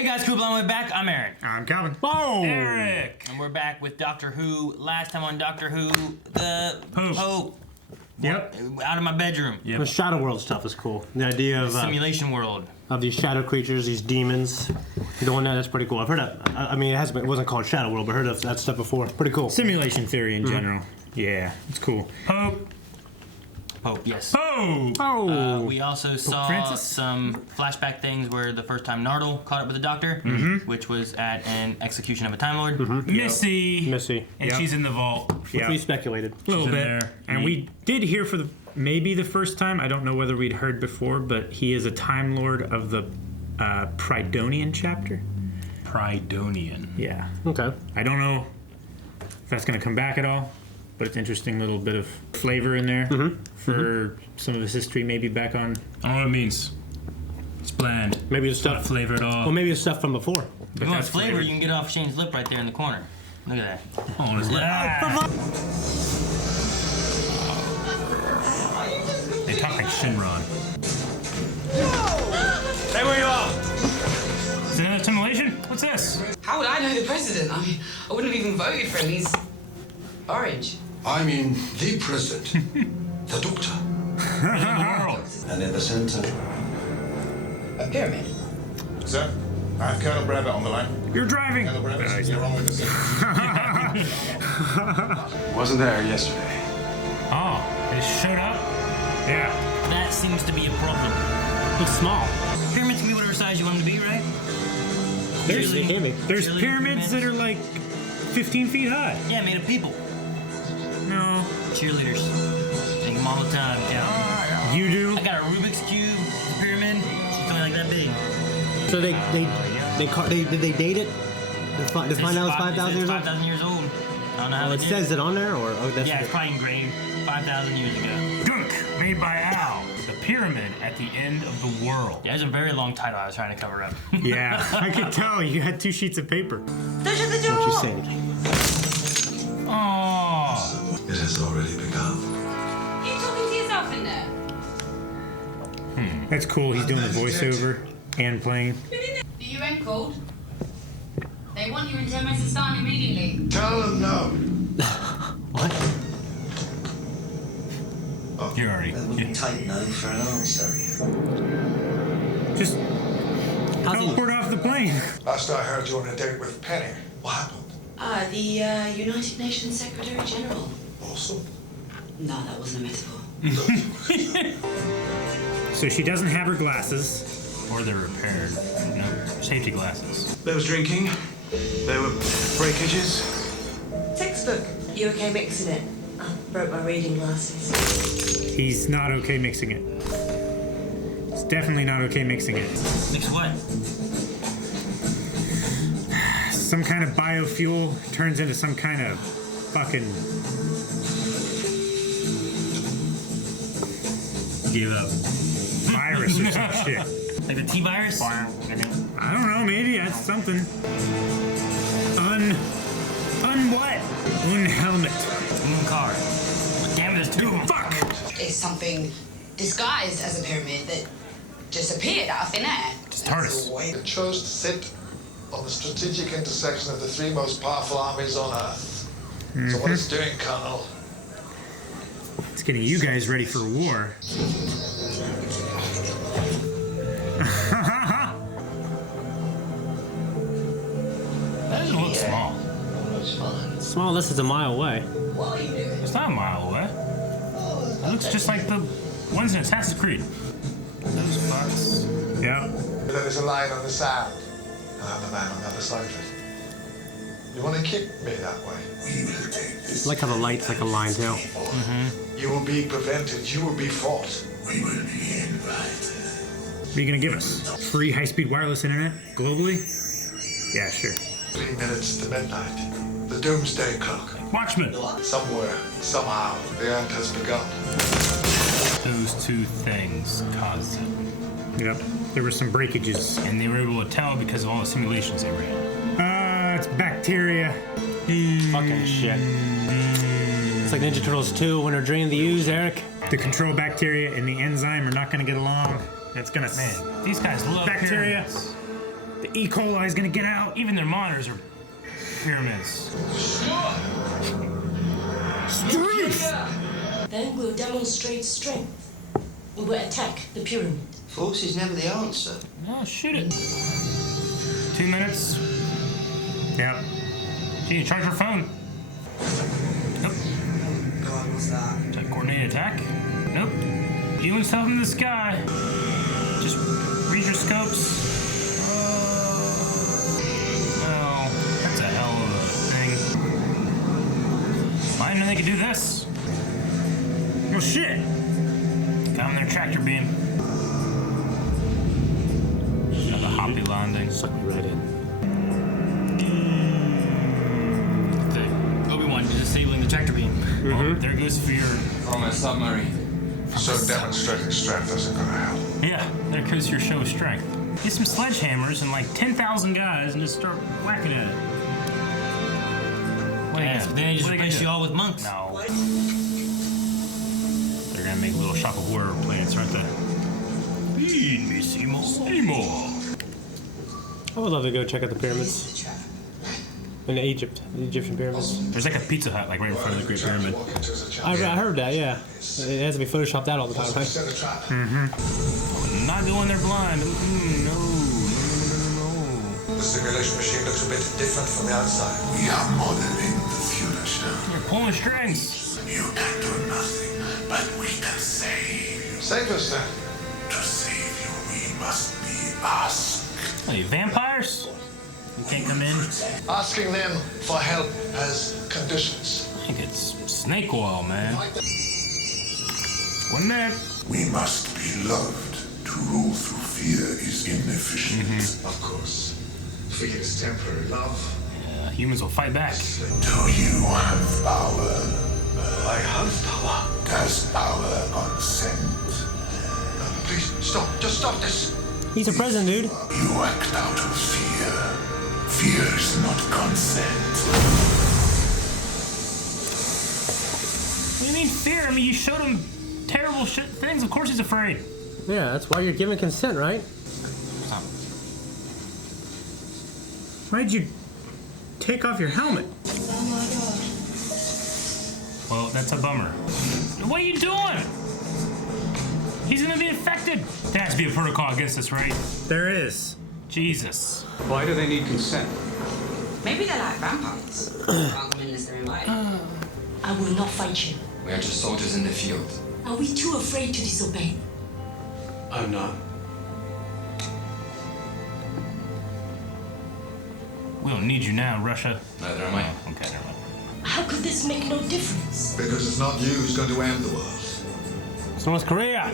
Hey guys, cool blowing back. I'm Aaron. I'm Calvin. Oh! Eric. And we're back with Doctor Who. Last time on Doctor Who, the Pope. Yep. Out of my bedroom. The Shadow World stuff is cool. The idea of Simulation world. of these shadow creatures, these demons, doing that's pretty cool. I've heard of. I mean, it wasn't called Shadow World, but I heard of that stuff before. Pretty cool. Simulation theory in general. Yeah, it's cool. Pope, yes. Pope! Oh! We also saw Francis? some flashback things where the first time Nardole caught up with the Doctor, which was at an execution of a Time Lord. Missy. Missy. And she's in the vault. Which we speculated. A little She's in bit. there. And we did hear for maybe the first time, I don't know whether we'd heard before, but he is a Time Lord of the Prydonian chapter. Prydonian. Yeah. Okay. I don't know if that's going to come back at all, but it's an interesting little bit of flavor in there for some of his history, maybe back on. I don't know what it means. It's bland. Maybe the It's not stuff. flavor at all. Well, maybe it's stuff from before. If you want flavor, you can get off Shane's lip right there in the corner. Look at that. Oh, it's like, they talk like Shinron. Stay where you are! Is it another simulation? What's this? How would I know the president? I mean, I wouldn't have even voted for him. He's orange. I mean, the president, the doctor. World. And in the center. A pyramid. Sir, I have Colonel Brevet on the line. You're driving! Colonel Brevet, he's you're not. on with the city. Wasn't there yesterday. Oh, they just showed up? Yeah. That seems to be a problem. It's small. Pyramids can be whatever size you want them to be, right? There's, It can be. there's Cheerleading pyramids that are like 15 feet high. Yeah, made of people. No. Cheerleaders. Take them all the time, yeah. You do? I got a Rubik's Cube pyramid. She's only like that big. So did they date it? To find out it's 5,000 years old? 5,000 years old. I don't know how Oh, they it did says it on there, or that's Yeah, it's probably engraved 5,000 years ago. Gunk, made by Al. The pyramid at the end of the world. Yeah, it's a very long title I was trying to cover up. Yeah, I could tell you had 2 sheets of paper. Don't shut the door! what you said. Oh. It has already begun. You talking to yourself in there? That's cool. He's doing the voiceover and playing. The UN called. They want you in 10 minutes to start immediately. Tell them no. What? You're already. Take no for an answer. Just How's he? teleport off the plane. Last I heard, you were on a date with Penny. What happened? The United Nations Secretary General. Awesome. No, that wasn't a metaphor. So she doesn't have her glasses. Or they're repaired. No, safety glasses. There was drinking. There were breakages. Textbook. You okay mixing it? I broke my reading glasses. He's not okay mixing it. He's definitely not okay mixing it. Mix what? Some kind of biofuel turns into some kind of fucking... Give up. virus or some shit. Like the T-virus? I don't know, maybe that's something. What? Unhelmet. Car. But damn, there's two of them. Fuck! It's something disguised as a pyramid that just appeared out of thin air. It's TARDIS. It chose to sit on the strategic intersection of the 3 most powerful armies on Earth. So what it's doing, Colonel? It's getting you guys ready for war. That doesn't look small. Small. This is a mile away. What are you doing? It's not a mile away. It looks just like the ones in Assassin's Creed. Those fucks. Yeah. There's a line on the sand, and I'm the man on the other side of it. You want to keep me that way? We will take this. I like how the light's like a line too. You will be prevented. You will be fought. We will be invited. What are you gonna give us? Free high-speed wireless internet globally? Yeah, sure. 3 minutes to midnight. The doomsday clock. Watchmen. Somewhere, somehow, the end has begun. Those 2 things caused it. Yep. There were some breakages. And they were able to tell because of all the simulations they ran. It's bacteria. Fucking shit. It's like Ninja Turtles 2 when they're draining the ooze, Eric. The control bacteria and the enzyme are not gonna get along. It's gonna... Man, these guys love Bacteria. pyramids. The The E. coli is gonna get out. Even their monitors are pyramids. Strength! Then we'll demonstrate strength. We will attack the pyramid. Force is never the answer. Oh, shoot it. 2 minutes. Yep. She need to charge her phone. Nope. God, what's that? Is that coordinated attack? Nope. Healing stuff in the sky. Just read your scopes. Oh, that's a hell of a thing. I didn't know they could do this. Well, shit. Got on their tractor beam. Another hoppy landing. Suck me right in. Obi-Wan disabling the tractor beam. Oh, there goes fear. From a submarine. So demonstrating strength isn't going to help. Yeah, there goes your show of strength. Get some sledgehammers and like 10,000 guys and just start whacking at it. What Yes, but then they just what are replace gonna you do? all with monks. No. They're gonna make little Shock of Horror planets, aren't they? Feed me, Seymour. Seymour. I would love to go check out the pyramids. In Egypt, the Egyptian pyramids. There's like a Pizza Hut like right in front of the Great Pyramid. I heard that, yeah. It has to be photoshopped out all the time, right? Set a trap. Not going there blind. No. The simulation machine looks a bit different from the outside. We are modeling the future. You're pulling strings. You can do nothing, but we can save you. Save us then. To save you, we must be asked. Are you vampires? You can't come in. Asking them for help has conditions. I think it's snake oil, man. 1 minute. We must be loved. To rule through fear is inefficient. Of course. Fear is temporary. Love. Humans will fight back. Do you have power? I have power. Does power consent? Please, stop. Just stop this. He's a president, dude. You act out of fear. Fear is not consent. What do you mean fear? I mean, you showed him terrible things. Of course he's afraid. Yeah, that's why you're giving consent, right? Why'd you take off your helmet? Well, that's a bummer. What are you doing? He's gonna be infected. There has to be a protocol against this, right? There is. Jesus. Why do they need consent? Maybe they're like vampires. Can't come in unless they're invited. I will not fight you. We are just soldiers in the field. Are we too afraid to disobey? I'm not. We don't need you now, Russia. Neither am I. Okay, never mind. How could this make no difference? Because it's not you who's going to end the world. It's North Korea.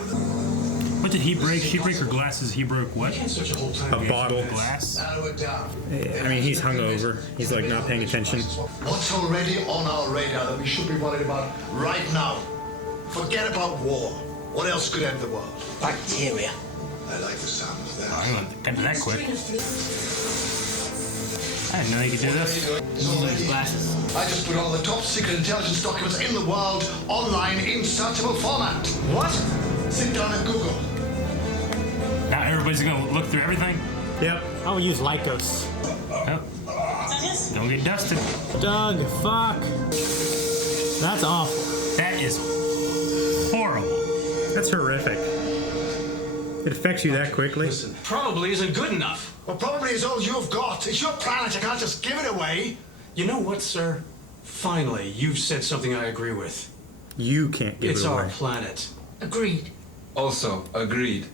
What did he break? She break her glasses. He broke what? A bottle. Glass? Narrow it down. I mean, he's hungover. He's like not paying attention. What's already on our radar that we should be worried about right now? Forget about war. What else could end the world? Bacteria. I like the sound of that. I'm gonna get to that quick. I didn't know you could do this. Glasses. I just put all the top secret intelligence documents in the world online in searchable format. What? Sit down and Google. Now everybody's gonna look through everything. Yep. I would use Lycos. Oh. Don't get dusted. Doug, fuck. That's awful. That is horrible. That's horrific. It affects you that quickly. Probably isn't good enough. Well, probably it's all you've got. It's your planet. You can't just give it away. You know what, sir? Finally, you've said something I agree with. You can't give It's it away. our planet. Agreed. Also, agreed.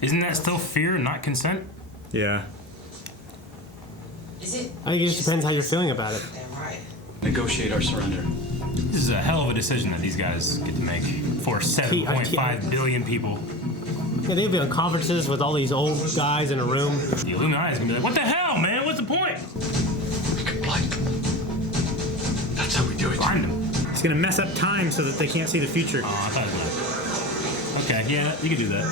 Isn't that still fear, not consent? Yeah. Is it? I think it just depends how you're feeling about it. They're right. Negotiate our surrender. This is a hell of a decision that these guys get to make for 7.5 billion people. Yeah, they'd be on conferences with all these old guys in a room. The Illuminati's gonna be like, what the hell, man? What's the point? We can blind them. That's how we do it. Blind them. It's gonna mess up time so that they can't see the future. Oh, I thought it was gonna. Okay, yeah, you can do that.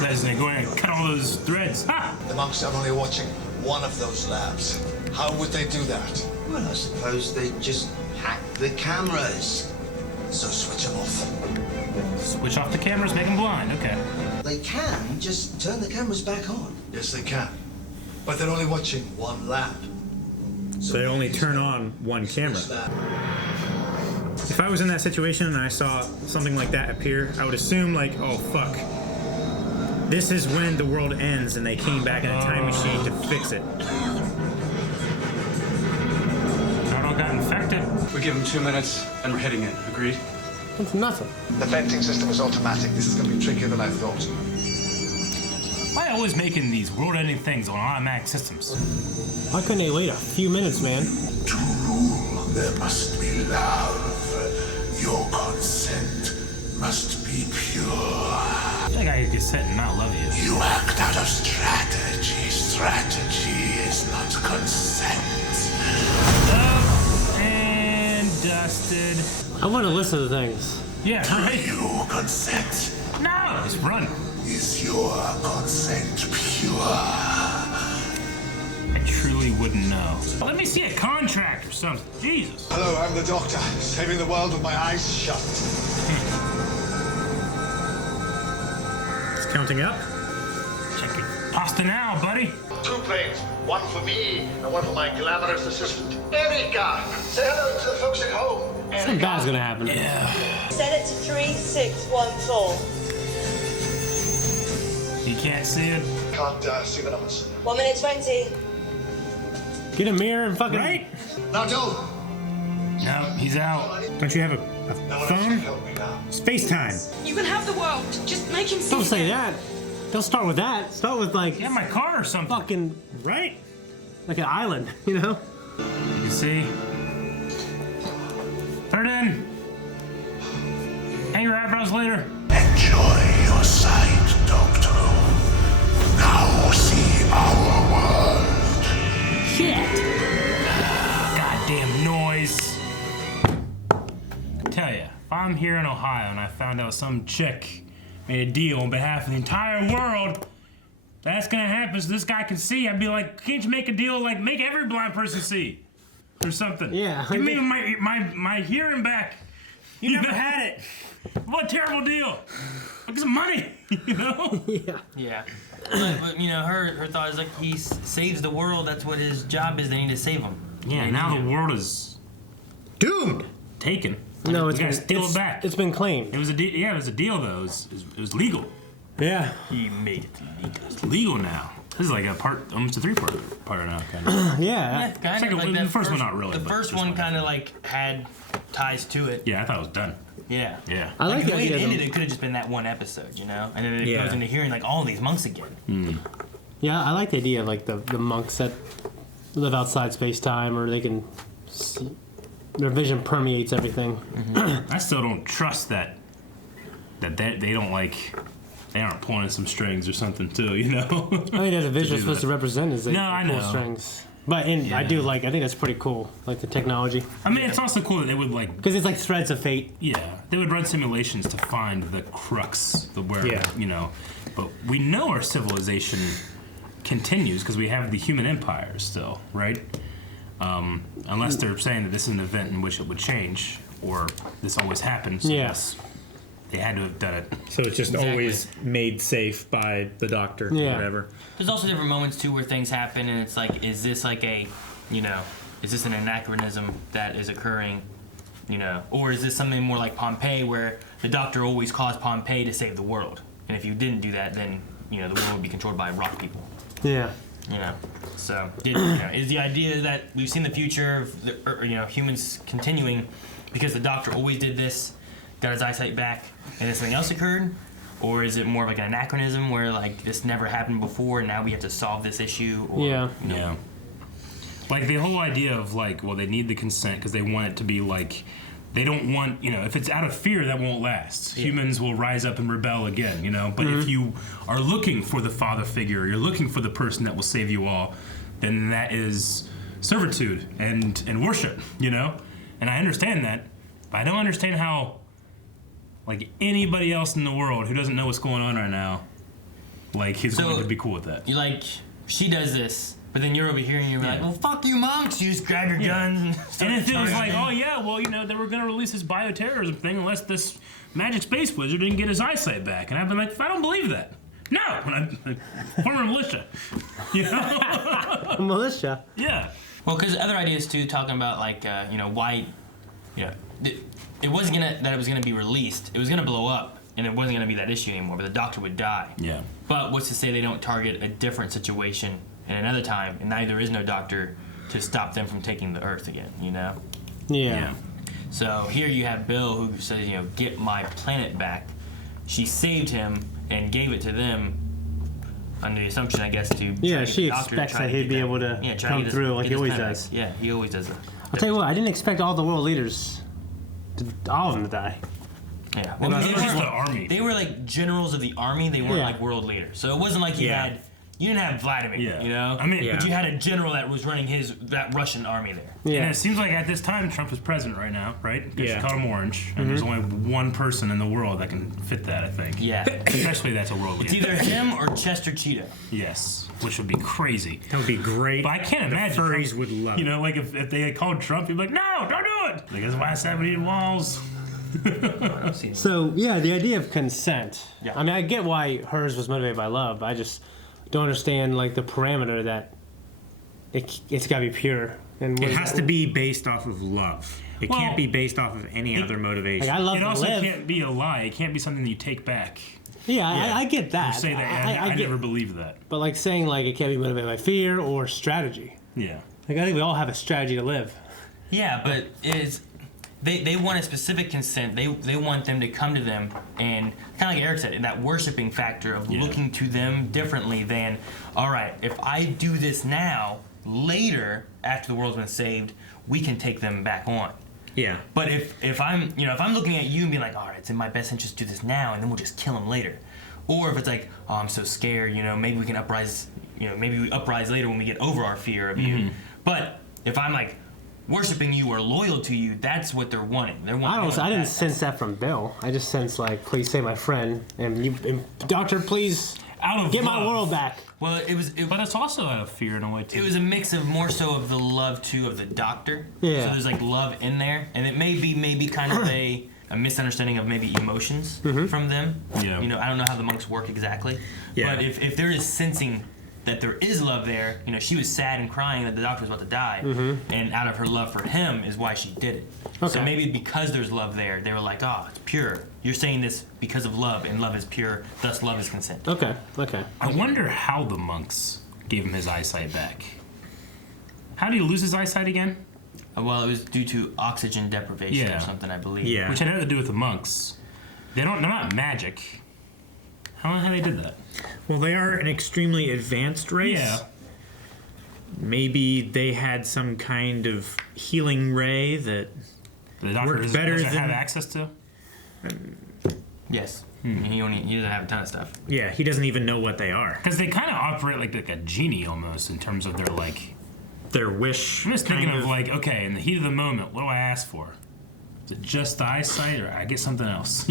That's gonna go in and cut all those threads. Ha! The monks are only watching one of those labs. How would they do that? Well, I suppose they just hack the cameras. So switch them off. Switch off the cameras, make them blind. Okay. They can just turn the cameras back on. Yes, they can. But they're only watching one lab. So they only turn on one camera. If I was in that situation and I saw something like that appear, I would assume like, oh fuck. This is when the world ends and they came back in a time machine to fix it. Nardo got infected. We give him 2 minutes and we're heading in. Agreed? It's nothing. The venting system is automatic. This is going to be trickier than I thought. Why always making these world-ending things on automatic systems? Why couldn't they wait a few minutes, man? To rule, there must be love. Your consent must be pure. I feel like I could just sit and not love you. You act out of strategy. Strategy is not consent. Up and dusted. I want to listen to things. Yeah, right. You consent. No! Just run. Is your consent pure? I truly wouldn't know. Let me see a contract or something. Jesus. Hello, I'm the doctor, saving the world with my eyes shut. It's counting up. Check your pasta now, buddy. 2 planes, one for me and one for my glamorous assistant, Erica. Say hello to the folks at home. Something bad's gonna happen. Yeah. Set it to 3614. You can't see it. Can't see the numbers. 1 minute 20. Get a mirror and fucking. Right. Now don't. No, he's out. Don't you have a No one else phone? can help me now. Space time. You can have the world. Just make him see. Don't say that. Don't start with that. Start with like Get my car or something. fucking Right? like an island, you know? You can see. Turn it in. Hang your eyebrows later. Enjoy your sight, Doctor. Now see our world. Shit. Goddamn noise. I tell ya, if I'm here in Ohio and I found out some chick made a deal on behalf of the entire world, that's gonna happen so this guy can see, I'd be like, can't you make a deal like make every blind person see? Or something. Yeah. Give me my hearing back. You never had it. What a terrible deal. Look, some money, you know? Yeah. Yeah. But, you know, her thought is like he saves the world. That's what his job is. They need to save him. Yeah, now the world is Doomed. taken. No, We it's gotta been, steal it's, it back. It's been claimed. It was a it was a deal though. It was legal. Yeah. He made it legal. It's legal now. This is like a part, almost a 3-part now, kind of. Yeah. Yeah, kind Second of. Like one- that the first one not really, The but first this one one kind of like had ties to it. Yeah, I thought it was done. Yeah. Yeah. I like the the way it idea. ended. Though. It could have just been that one episode, you know, and then it Yeah. goes into hearing like all these monks again. Yeah, I like the idea of like the monks that live outside space time, or they can see, their vision permeates everything. I still don't trust that they don't like. They aren't pulling some strings or something too, you know? I think that the vision is supposed to represent is they No, I pull know. strings. But I do like. I think that's pretty cool. Like the technology, I mean, it's also cool that they would like. because it's like threads of fate. Yeah, they would run simulations to find the crux, Yeah. you know. But we know our civilization continues because we have the human empire still, right? Unless they're saying that this is an event in which it would change, or this always happens. So Yes. they had to have done it. So it's just Exactly. always made safe by the doctor, Yeah. whatever. There's also different moments too where things happen, and it's like, is this like a, you know, is this an anachronism that is occurring, you know, or is this something more like Pompeii where the doctor always caused Pompeii to save the world, and if you didn't do that, then you know the world would be controlled by rock people. Yeah. You know, so is the idea that we've seen the future of humans continuing because the doctor always did this, got his eyesight back, and then something else occurred, or is it more like an anachronism where like this never happened before and now we have to solve this issue? Or, Yeah. you know, Yeah. Like the whole idea of like, well, they need the consent because they want it to be like, they don't want, you know, if it's out of fear, that won't last. Yeah. Humans will rise up and rebel again, you know. But if you are looking for the father figure, you're looking for the person that will save you all, then that is servitude and worship, you know. And I understand that, but I don't understand how, like, anybody else in the world who doesn't know what's going on right now, like, is going to be cool with that. You like, she does this, but then you're over here and you're like, well, fuck you, monks. You just grab your guns and start And if it was charging like, them. oh yeah, well, you know, they were gonna release this bioterrorism thing unless this magic space wizard didn't get his eyesight back, and I've been like, I don't believe that. No, when I former militia, you know. militia. Yeah. Well, because other ideas too, talking about like why, it wasn't that it was gonna be released. It was gonna blow up, and it wasn't gonna be that issue anymore. But the Doctor would die. Yeah. But what's to say they don't target a different situation in another time, and now there is no Doctor to stop them from taking the Earth again? You know. Yeah. So here you have Bill who says, get my planet back. She saved him and gave it to them under the assumption, I guess, to Yeah, try to she get the Doctor to expects try that to he'd get be them- able to try come get his- through like get he his always planet does. back. Yeah, he always does that. I'll tell you what, I didn't expect all the world leaders, all of them to die. Yeah, Well, they it was weren't- the army. They were like generals of the army. They weren't Yeah. like world leaders. So it wasn't like you didn't have Vladimir. Yeah. You know. I mean, but you had a general that was running that Russian army there. Yeah. And it seems like at this time Trump is president right now, right? Because Yeah. you called him orange, and there's only one person in the world that can fit that, I think. Yeah. Especially that's a world It's leader. either him or Chester Cheetah. Yes, which would be crazy. That would be great. But I can't imagine. Furries Trump- would love it. like if they had called Trump, he'd be like, no, don't do it. Like, that's why I said we need walls. So yeah, the idea of consent. Yeah. I mean, I get why hers was motivated by love. I just don't understand like the parameter that it's got to be pure. And It has to be based off of love. It Well, can't be based off of any other motivation. Like, I love It to also live. can't be a lie. It can't be something that you take back. Yeah, I get You that. say that. I get, never believed that. but like saying like it can't be motivated by fear or strategy. Yeah. Like I think we all have a strategy to live. Yeah, but they want a specific consent. They want them to come to them, and kind of like Eric said, that worshiping factor of looking to them differently than, all right, if I do this now, later after the world's been saved, we can take them back on. Yeah. But if I'm looking at you and being like, all right, it's in my best interest to do this now, and then we'll just kill them later, or if it's like, oh, I'm so scared, maybe we can uprise, maybe we uprise later when we get over our fear of you. But if I'm like worshiping you or loyal to you, that's what they're wanting. They're wanting. I didn't sense that from Bill. I just sensed like, please save my friend, and Doctor, please Out of get my love. world back. Well, But it's also out of fear in a way too. it was a mix of more so of the love too of the Doctor. Yeah. So there's like love in there, and it may be kind of a misunderstanding of maybe emotions from them. Yeah. I don't know how the monks work exactly. Yeah. But if there is sensing that there is love there, she was sad and crying that the Doctor was about to die, and out of her love for him is why she did it. So Okay. maybe because there's love there, they were like, oh, it's pure. You're saying this because of love, and love is pure, thus love is consent. Okay. I wonder how the monks gave him his eyesight back. How did he lose his eyesight again? Well, it was due to oxygen deprivation Yeah. or something, I believe. Yeah. Which had nothing to do with the monks. They're not magic. How they did that? Well, they are an extremely advanced race. Yeah. Maybe they had some kind of healing ray that The doctor Worked better doesn't have than- access to. Yes. He doesn't have a ton of stuff. yeah, he doesn't even know what they are. Because they kind of operate like a genie almost in terms of their like. Their wish. I'm just thinking kind of like, okay, in the heat of the moment, what do I ask for? Is it just the eyesight, or I get something else?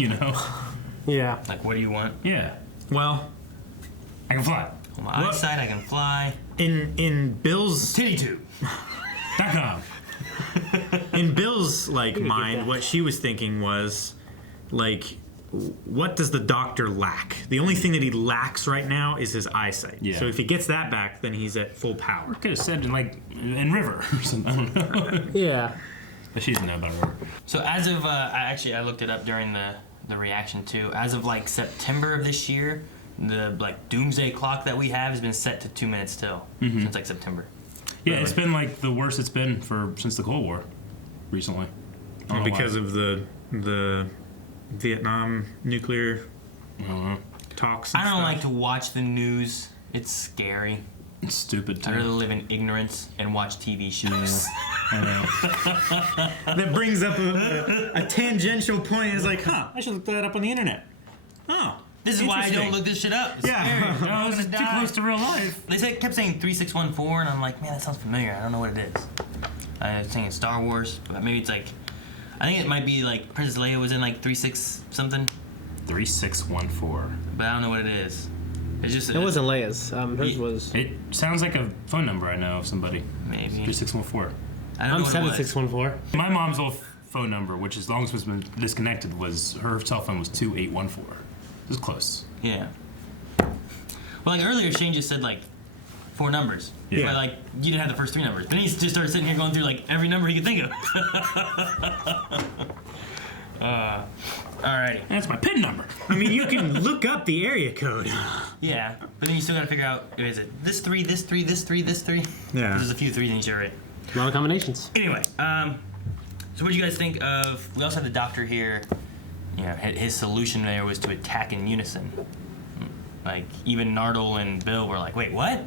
Yeah. Like, what do you want? Yeah. Well, I can fly. On my eyesight, I can fly. in Bill's Titty tube. .com. in Bill's mind, what she was thinking was like, what does the Doctor lack? The only thing that he lacks right now is his eyesight. Yeah. So if he gets that back, then he's at full power. Could have said in River or something. I don't know. Yeah. But she doesn't know about River. So as of, I looked it up during the reaction too. As of September of this year, the doomsday clock that we have has been set to 2 minutes still since September. Yeah, it's been the worst it's been since the Cold War recently. I don't know Because why. of the Vietnam nuclear I don't know. talks. And I don't stuff. like to watch the news. It's scary. It's stupid I'd rather too. live in ignorance and watch TV shows. That brings up a tangential point. It's like, I should look that up on the internet. Oh, This is why I don't interesting. look this shit up. It's Yeah. scary. No, this is too close to real life. They kept saying 3614, and I'm like, man, that sounds familiar. I don't know what it is. I was thinking Star Wars, but maybe it's I think it might be Princess Leia was in 36 something, 3614. but I don't know what it is. It's just It wasn't Leia's. Hers was. It sounds like a phone number I know of somebody. maybe. 3614. I don't I'm know what it was. 7614. My mom's old phone number, which as long as it's been disconnected, was her cell phone was 2814. It was close. Yeah. Well, earlier Shane just said 4 numbers. Yeah. But like you didn't have the first 3 numbers. Then he just started sitting here going through like every number he could think of. Alrighty. That's my PIN number. I mean, you can look up the area code. Yeah, but then you still gotta figure out, is it this 3, this 3, this 3, this 3? Yeah. There's a few 3s in each area. A lot of combinations. Anyway, so what do you guys think of, we also had the doctor here, you know, his solution there was to attack in unison. Like, even Nardole and Bill were like, wait, what?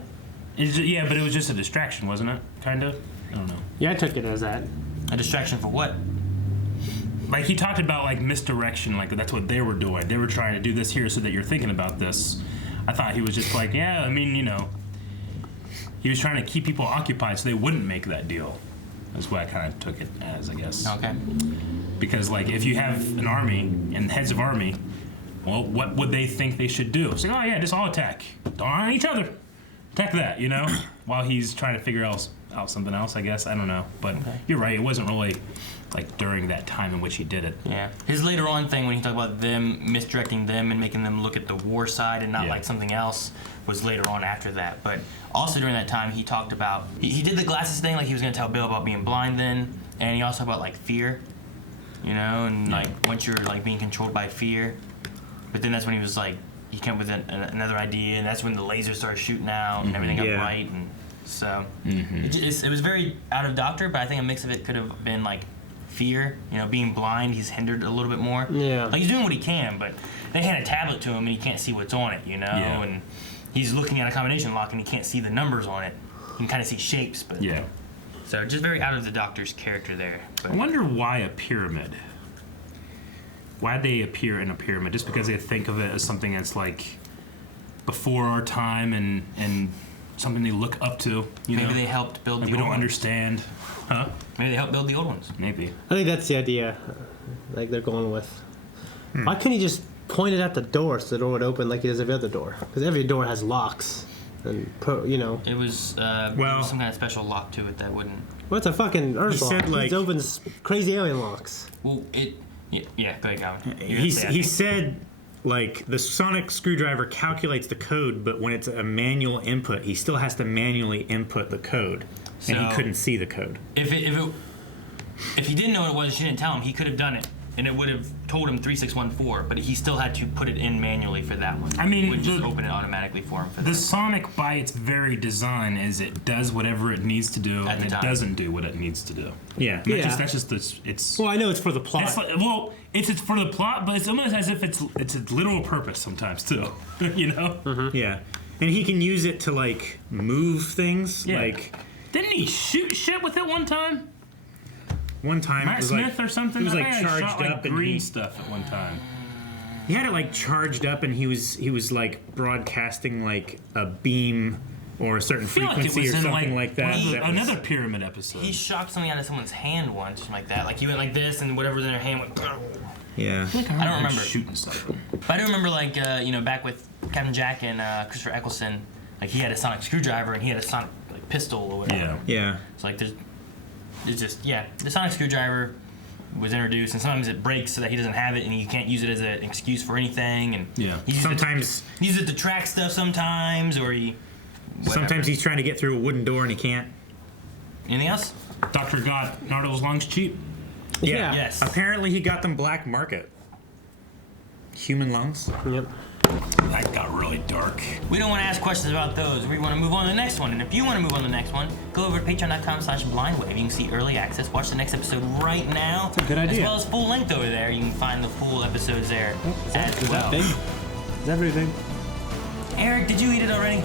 Yeah, but it was just a distraction, wasn't it? Kind of? I don't know. Yeah, I took it as that. A distraction for what? Like, he talked about, like, misdirection, like, that's what they were doing. They were trying to do this here so that you're thinking about this. I thought he was just like, yeah, I mean, you know, he was trying to keep people occupied so they wouldn't make that deal. That's what I kind of took it as, I guess. Okay. Because, like, if you have an army and heads of army, well, what would they think they should do? It's like, oh, yeah, just all attack. Don't on each other. Attack that, you know? While he's trying to figure out something else, I guess. I don't know. But you're right. It wasn't really, like, during that time in which he did it. Yeah. His later on thing when he talked about them misdirecting them and making them look at the war side and not like something else was later on after that. But also during that time, he talked about, he did the glasses thing, like he was going to tell Bill about being blind then. And he also talked about, like, fear, you know? And, like, once you're, like, being controlled by fear. But then that's when he was, like, he came up with another idea, and that's when the lasers started shooting out and everything got bright. And so it was very out of Doctor, but I think a mix of it could have been, like, fear, you know, being blind, he's hindered a little bit more. Yeah. Like, he's doing what he can, but they hand a tablet to him and he can't see what's on it, you know? Yeah. And he's looking at a combination lock and he can't see the numbers on it. He can kind of see shapes, but... Yeah. So, just very out of the Doctor's character there. But I wonder why a pyramid. Why'd they appear in a pyramid? Just because they think of it as something that's, like, before our time and something they look up to, you know? maybe they helped build like the we old don't ones. understand. Huh? Maybe they helped build the old ones. Maybe. I think that's the idea. Like they're going with. Why can't he just point it at the door so the door would open like he does every other door? Because every door has locks, and you know. It was some kind of special lock to it that wouldn't. What's a fucking Earth He lock? said, like- He opens crazy alien locks. Well, yeah. Go ahead, Calvin. He said, like, the sonic screwdriver calculates the code, but when it's a manual input, he still has to manually input the code, and he So- couldn't see the code. If he didn't know what it was, she didn't tell him. He could have done it, and it would have told him 3614. But he still had to put it in manually for that one. I mean, it would just open it automatically for him. For The that. Sonic, by its very design, is it does whatever it needs to do, At and the it time. doesn't do what it needs to do. Yeah. Yeah. That's just it's. Well, I know it's for the plot. It's like, well, it's for the plot, but it's almost as if it's a literal purpose sometimes too. You know? Yeah. And he can use it to, like, move things. Yeah. Like, Didn't he shoot shit with it one time? one time Matt it was Smith like, or something? He was, like, I think I charged shot, like, up and green he, stuff at one time. he had it, like, charged up, and he was like broadcasting, like, a beam or a certain I feel like it frequency was or in something like that. one of the- that was- another pyramid episode. He shocked something out of someone's hand once, something like that. Like he went like this, and whatever's in their hand went. Yeah. I don't remember. Shooting stuff. But I do remember, like, you know, back with Captain Jack and Christopher Eccleston, like, he had a sonic screwdriver and he had a sonic, like, pistol or whatever. Yeah. Yeah. It's like, it's just, the sonic screwdriver was introduced, and sometimes it breaks so that he doesn't have it, and he can't use it as an excuse for anything, and Yeah. he uses Sometimes, he uses it to track stuff sometimes, or he... whatever. sometimes he's trying to get through a wooden door and he can't. Anything else? Dr. got Nardole's lungs cheap. Yeah. Yes. Apparently he got them black market. Human lungs. Yep. That got really dark. We don't want to ask questions about those. We want to move on to the next one. And if you want to move on to the next one, go over to patreon.com/blindwave. You can see early access. Watch the next episode right now. That's a good idea. As well as full length over there. You can find the full episodes there as Is well. that big? Is that pretty big? Eric, did you eat it already?